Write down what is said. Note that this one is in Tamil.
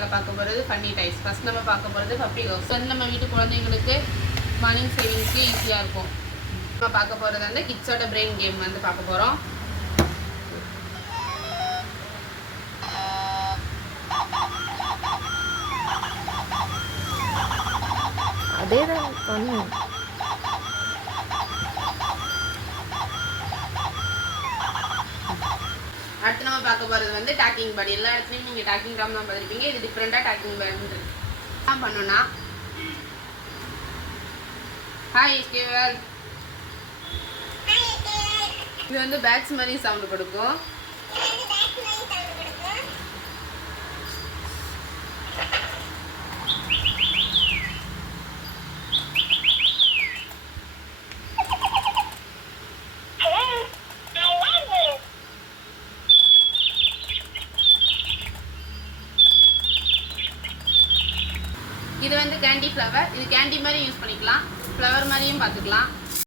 சேனலில் பார்க்க போகிறது ஃபன்னி டைஸ். ஃபஸ்ட் நம்ம பார்க்க போகிறது பப்பி ஹவுஸ். வந்து நம்ம வீட்டு குழந்தைங்களுக்கு மணி சேவிங்ஸ்க்கு ஈஸியாக இருக்கும். நம்ம பார்க்க போகிறது வந்து கிட்ஸோட பிரெயின் கேம் வந்து பார்க்க போகிறோம். அதே தான் பண்ணும். அடுத்து நம்ம பார்க்க போகிறது வந்து டாக்கிங் பேர்டு. எல்லா இடத்துலையும் நீங்கள் டாக்கிங் டாம் தான் பார்த்துருப்பீங்க. இது டிஃப்ரெண்ட்டாக டாக்கிங் பேர்டு தான் பண்ணணும்னா ஹாய் கேவல். இது வந்து பேக்ஸ் மாதிரி சவுண்டு கொடுக்கும். இது வந்து கேண்டி ஃப்ளவர். இது கேண்டி மாதிரி யூஸ் பண்ணிக்கலாம், ஃப்ளவர் மாதிரியும் பார்த்துக்கலாம்.